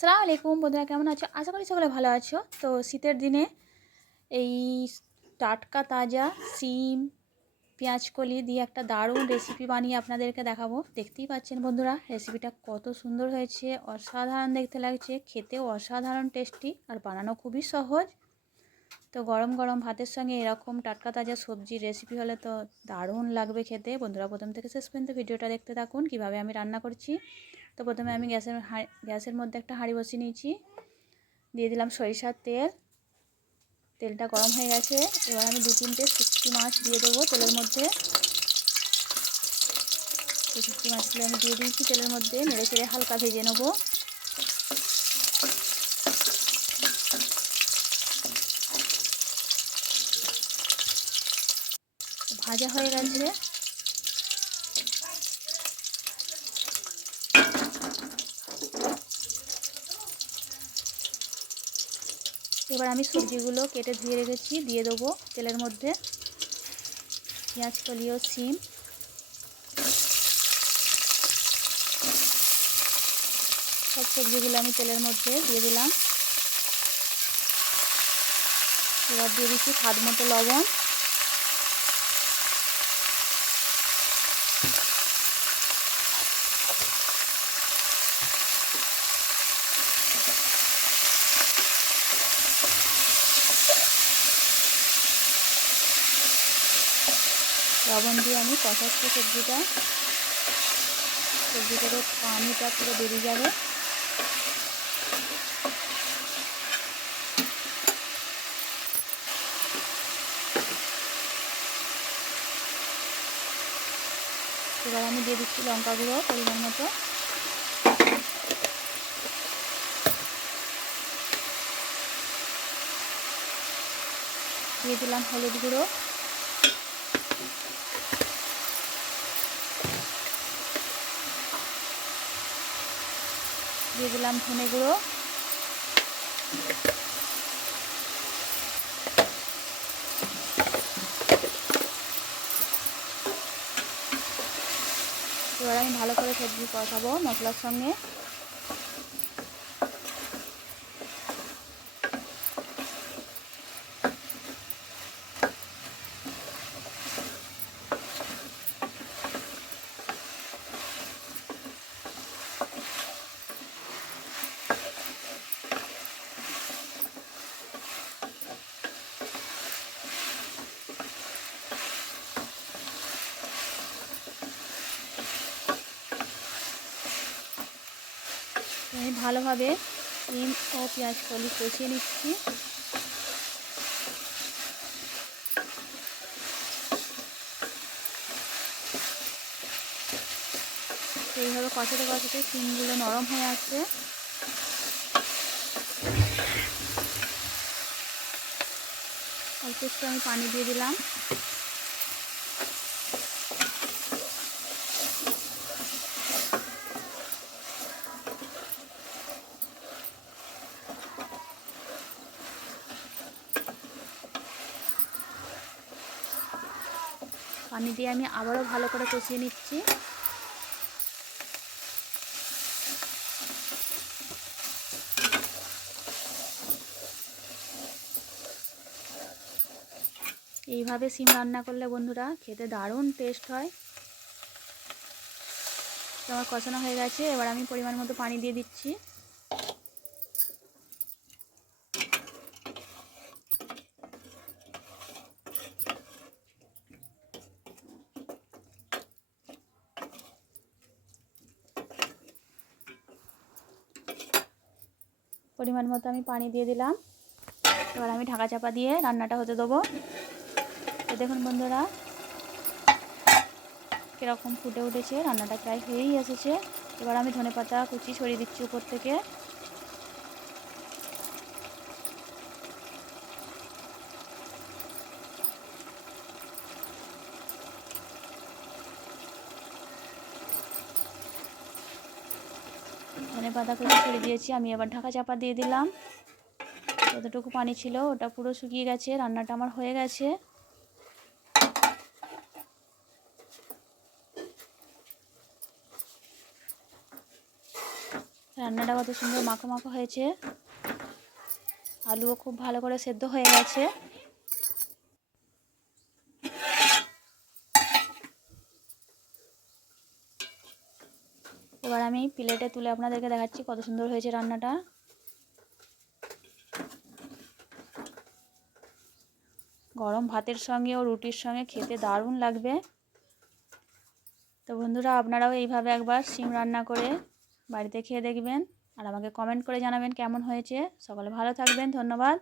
সালাম আলাইকুম বন্ধুরা, কেমন আছো? আশা করি সকলে ভালো আছো। তো শীতের দিনে এই টাটকা তাজা শিম পেঁয়াজকলি দিয়ে একটা দারুণ রেসিপি বানিয়ে আপনাদেরকে দেখাবো। দেখতেই পাচ্ছেন বন্ধুরা, রেসিপিটা কত সুন্দর হয়েছে, অসাধারণ দেখতে লাগছে, খেতেও অসাধারণ টেস্টি আর বানানো খুবই সহজ। তো গরম গরম ভাতের সঙ্গে এরকম টাটকা তাজা সবজির রেসিপি হলে তো দারুণ লাগবে খেতে। বন্ধুরা প্রথম থেকে শেষ পর্যন্ত ভিডিওটা দেখতে থাকুন কিভাবে আমি রান্না করছি। তো প্রথমে আমি গ্যাসের মধ্যে একটা হাঁড়ি বসিয়ে নিয়েছি, দিয়ে দিলাম সরিষার তেল। তেলটা গরম হয়ে গেছে, এবার আমি 2-3টে শুটকি মাছ দিয়ে দেবো তেলের মধ্যে। এই শুটকি মাছগুলো আমি দিয়ে দিয়েছি তেলের মধ্যে, নেড়ে চেড়ে হালকা ভেজে নেবো। ভাজা হয়ে গেছে, এবার আমি সবজিগুলো কেটে ধুয়ে রেখেছি দিয়ে দেবো তেলের মধ্যে। পেঁয়াজ কলি ও শিম সব সবজিগুলো আমি তেলের মধ্যে দিয়ে দিলাম। এবার দিয়ে দিচ্ছি স্বাদ মতো লবণ। লবণ দিয়ে আমি কষাচ্ছি সবজিটা, সবজি থেকে পানিটা পুরো বেরিয়ে যাবে। এবার আমি দিয়ে দিচ্ছি লঙ্কা গুঁড়ো পরিমাণ মতো, দিয়ে দিলাম হলুদ গুঁড়ো, দিয়ে দিলাম ধনে গুঁড়ো, এবার আমি ভালো করে সবজি কষাবো মশলার সঙ্গে। আমি ভালোভাবে শিম ও পেঁয়াজ কলি কষিয়ে নিচ্ছি। এইভাবে কষাতে কষাতে শিমগুলো নরম হয়ে আসছে। অল্প একটু আমি পানি দিয়ে দিলাম। পানি দিয়ে আমি আবারও ভালো করে কষিয়ে নিচ্ছি। এইভাবে শিম রান্না করলে বন্ধুরা খেতে দারুণ টেস্ট হয়। তো আমার কষানো হয়ে গেছে, এবার আমি পরিমাণ মতো পানি দিয়ে দিচ্ছি। পরিমাণ মতো আমি পানি দিয়ে দিলাম, এবার আমি ঢাকা চাপা দিয়ে রান্নাটা হতে দেবো। তো দেখুন বন্ধুরা কীরকম ফুটে উঠেছে, রান্নাটা প্রায় হয়েই এসেছে। এবার আমি ধনেপাতা কুচি ছড়িয়ে দিচ্ছি উপর থেকে। ধনেপাতা কুচি ছড়িয়ে দিয়েছি, আমি এবার ঢাকা চাপা দিয়ে দিলাম। যতটুকু পানি ছিল ওটা পুরো শুকিয়ে গেছে, রান্নাটা আমার হয়ে গেছে। রান্নাটা কত সুন্দর মাখো মাখো হয়েছে, আলুও খুব ভালো করে সেদ্ধ হয়ে গেছে। এবার আমি প্লেটে তুলে আপনাদেরকে দেখাচ্ছি কত সুন্দর হয়েছে রান্নাটা। গরম ভাতের সঙ্গে ও রুটির সঙ্গে খেতে দারুণ লাগবে। তো বন্ধুরা, আপনারাও এইভাবে একবার শিম রান্না করে বাড়িতে খেয়ে দেখবেন আর আমাকে কমেন্ট করে জানাবেন কেমন হয়েছে। সকলে ভালো থাকবেন, ধন্যবাদ।